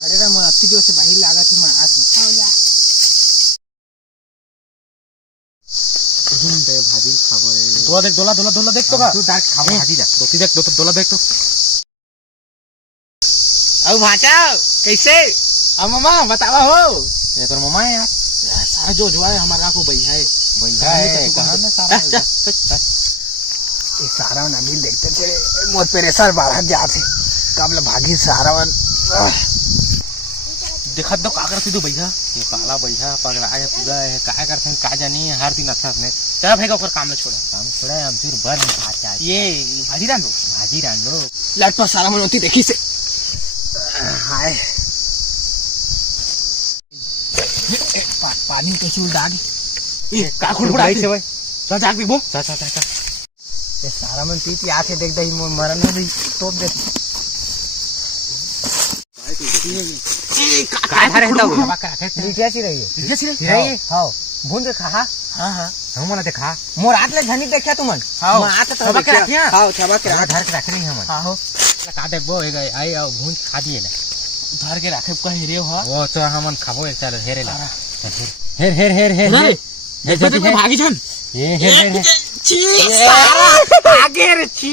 अरे रे मैं अति जोर से बाहर लागा थी मैं आती हो जा तुम बे भाजी खाबो रे दोला देख तो का तू डाक खाबो भाजी दा दोती देख दोला देख तो अब भाचा कैसे अब मामा बतावा हो ये तो मामा है यार सारा जो है हमारा को भैया है कहां ना सारा ये सारा नबील देखते थे मोर प्रेशर बढ़ जाते कब भागी सारा देखा दो का करती तू भैया ये काला भैया पगला है पूरा है का करते का जानी हर दिन अच्छा ने चल भाई का काम छोड़ा हम फिर बर भाचा ये भाजी डाल दो लाट पर सारा मन होती देखी से हाय पानी कैसे उड़ा ये का खुल पड़ा से भाई चल जाग देखो चा ये सारा मन तीती आके देख दही मोर मरन हो गई तोप दे काय था रहता हुआ लीटिया सी रही है हां भून के खा हां हम मना देखा मोर हाथ ले धनी देखा तुमन हां मैं आता छबा के रखिया हां छबा के धर के रख रही हम हां हो का देखबो आई और भून खा दिए ना धर के रखे कह रे हो वो तो हमन खाबो चल हेरे ला हेर देखो भागी छन हेर ची सारा आगे रे ची